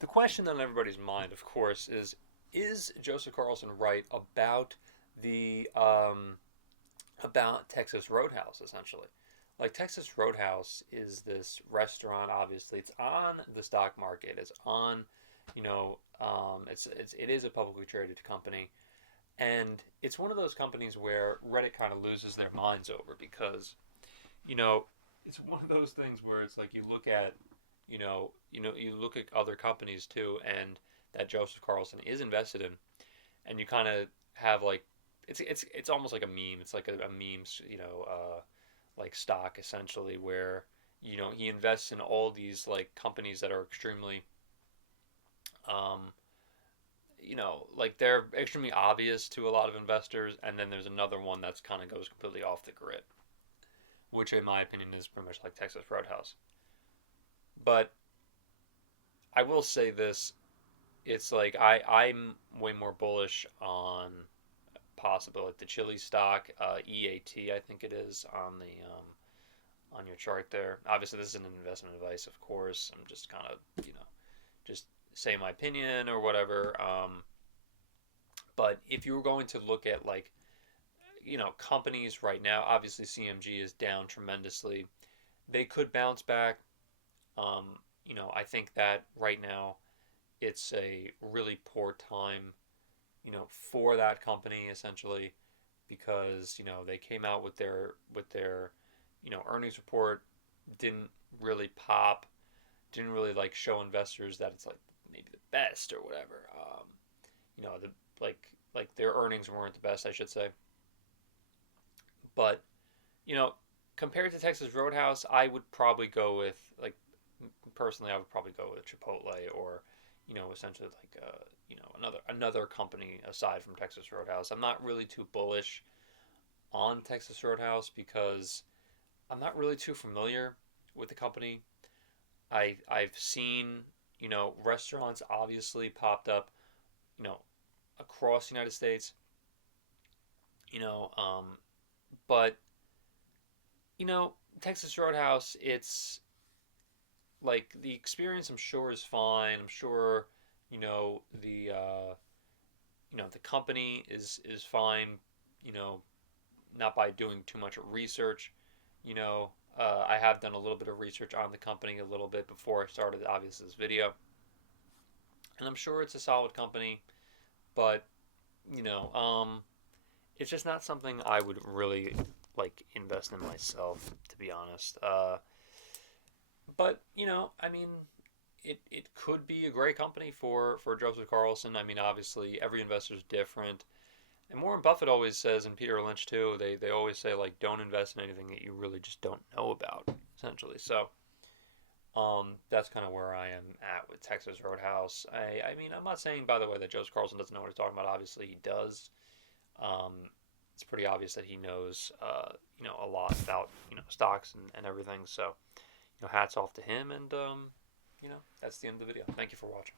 The question on everybody's mind, of course, is Joseph Carlson right the about Texas Roadhouse, essentially? Like, Texas Roadhouse is this restaurant. Obviously, it's on the stock market. It's on, it is a publicly traded company, and it's one of those companies where Reddit kind of loses their minds over because you know it's one of those things where it's like you look at other companies too, and that Joseph Carlson is invested in, and you kind of have like it's almost like a meme. It's like a meme, like stock essentially, where he invests in all these like companies that are extremely, um, like they're extremely obvious to a lot of investors, and then there's another one that's kind of goes completely off the grid, which in my opinion is pretty much like Texas Roadhouse. But I will say this: it's like I'm way more bullish on possible like the Chili stock, EAT, I think it is on your chart there. Obviously, this isn't an investment advice, of course. I'm just kind of just say my opinion or whatever. But if you were going to look at like companies right now, obviously CMG is down tremendously. They could bounce back. Um, I think that right now it's a really poor time, for that company essentially because they came out with their earnings report, didn't really pop, didn't really like show investors that it's like maybe the best or whatever. The like their earnings weren't the best, I should say. But you know, compared to Texas Roadhouse, I would probably go with like personally, I would probably go with Chipotle or essentially like another company aside from Texas Roadhouse. I'm not really too bullish on Texas Roadhouse because I'm not really too familiar with the company. I've seen restaurants obviously popped up you know across the United States. You know, but Texas Roadhouse, it's like the experience. I'm sure is fine. I'm sure the company is fine. You know, not by doing too much research. I have done a little bit of research on the company a little bit before I started obviously this video, and I'm sure it's a solid company. But you know, um, it's just not something I would really like invest in myself, to be honest. But I mean, it could be a great company for Joseph Carlson. I mean, obviously every investor is different. And Warren Buffett always says, and Peter Lynch too, they always say like don't invest in anything that you really just don't know about, essentially. So that's kind of where I am at with Texas Roadhouse. I mean, I'm not saying by the way that Joseph Carlson doesn't know what he's talking about. Obviously he does. Um, it's pretty obvious that he knows a lot about stocks and everything. So hats off to him. And that's the end of the video. Thank you for watching.